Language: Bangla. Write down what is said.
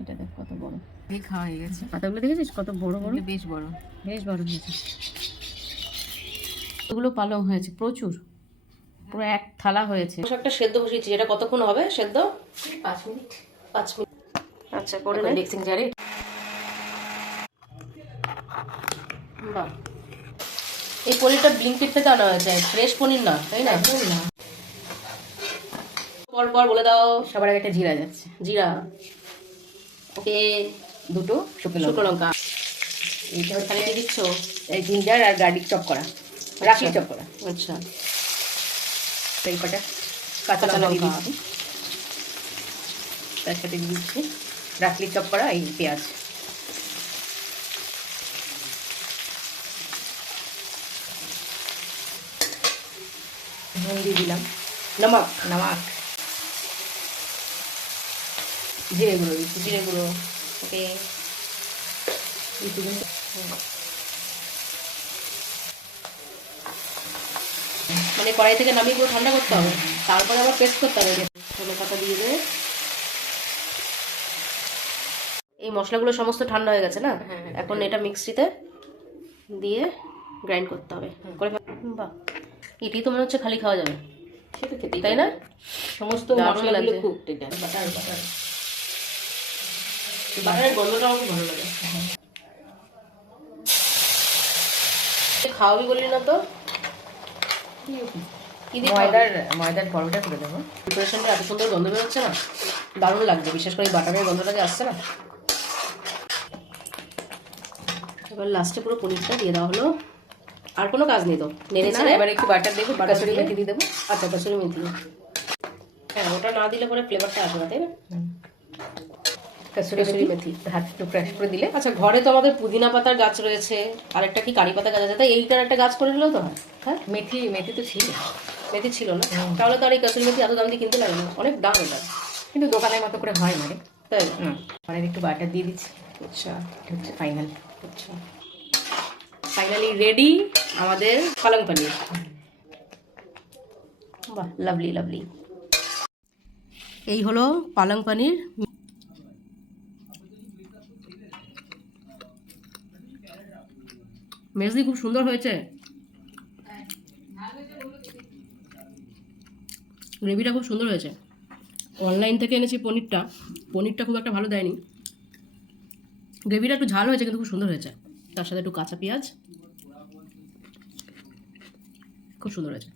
এটা দেখ কত বড়, এই খাওয়া হয়ে গেছে। পাতাগুলো দেখেছিস কত বড় বড়, বেশ বড়, বেশ বড় হয়েছে। এগুলো পালং হয়েছে প্রচুর, পুরো এক থালা হয়েছে। একটা সেদ্ধ বসিয়েছি, এটা কতক্ষণ হবে সেদ্ধ? 5 মিনিট। 5 মিনিট। আচ্ছা করে নে মিক্সিং জারে। বাহ, এই পনিরটা ব্লিঙ্কিট থেকে আনা হয়েছে, ফ্রেশ পনির না, তাই না? না, পর পর বলে দাও। সবার আগে একটা জিরা যাচ্ছে, জিরা, ওকে, 2টো শুকনো লঙ্কা। এইটা এখানে হচ্ছে কি দিচ্ছ? এই জিঞ্জার আর গার্লিক চপ করা, রাখি চপ করা। আচ্ছা, এই কটা কাঁচা কাঁচা লঙ্কা, লঙ্কা তার সাথে দিয়ে দিচ্ছি রাখলি চপ করা এই পেঁয়াজ। নুন দিয়ে দিলাম, নমক, নমক, জিরে গুঁড়ো দিচ্ছি, জিরে গুঁড়ো, ওকে। মানে কড়াই থেকে নামিয়ে পুরো ঠান্ডা করতে হবে, তারপরে আবার পেস্ট করতে হবে। ধনে পাতা দিয়ে দেবে। এই মশলাগুলো সমস্ত ঠান্ডা হয়ে গেছে না? হ্যাঁ, এখন এটা মিক্সিতে দিয়ে গ্রাইন্ড করতে হবে। করে বাহ, এটাই তো মনে হচ্ছে খালি খাওয়া যাবে, সেটা খেতেই তাই না? সমস্ত দারুণ মশলাগুলো লাগছে। কুকড, এটা বাটার বাটার বাটারের গন্ধটা আমার খুব ভালো লাগে। খাওয়াবি বললি না তো? কি দিয়ে ময়দার পরোটা করে দেবো। প্রিপারেশনটা এত সুন্দর গন্ধ বেরোচ্ছে না, দারুণ লাগছে, বিশেষ করে এই বাটারের গন্ধটা যে আসছে না। এবার লাস্টে পুরো পনিরটা দিয়ে দেওয়া হলো, আর কোনো কাজ নেই তো, নেড়ে না, চেড়ে এবার একটু বাটার দেবো, কাসুরি মেথি দিয়ে দেবো। আচ্ছা, কসুরি মেথি। হ্যাঁ, ওটা না দিলে পরে ফ্লেভারটা আসবে না, তাই না? কাসুরি মেথি হাত একটু ক্রাশ করে দিলে। আচ্ছা, ঘরে তো আমাদের পুদিনা পাতার গাছ রয়েছে, আর একটা কি কারি পাতা গাছ আছে, তাই এইটার একটা গাছ করে নিলেও তো হয়। হ্যাঁ, মেথি তো ছিল, মেথি ছিল না, তাহলে তো আর এই কসুরি মেথি এত দাম দিয়ে কিনতে লাগে না, অনেক দাম এটা। কিন্তু দোকানের মতো করে হয় না রে। তাই? মানে একটু বাটার দিয়ে দিচ্ছি, আচ্ছা এটা হচ্ছে ফাইনাল। আচ্ছা, ফাইনালি রেডি আমাদের পালং পনির। বাহ, লাভলি লাভলি। এই হলো পালং পনির। মেজদি খুব সুন্দর হয়েছে, গ্রেভিটা খুব সুন্দর হয়েছে। অনলাইন থেকে এনেছি পনিরটা, পনিরটা খুব একটা ভালো দেয়নি, গ্রেভিটা একটু ঝাল হয়েছে কিন্তু খুব সুন্দর হয়েছে, তার সাথে একটু কাঁচা পেঁয়াজ, খুব সুন্দর হয়েছে।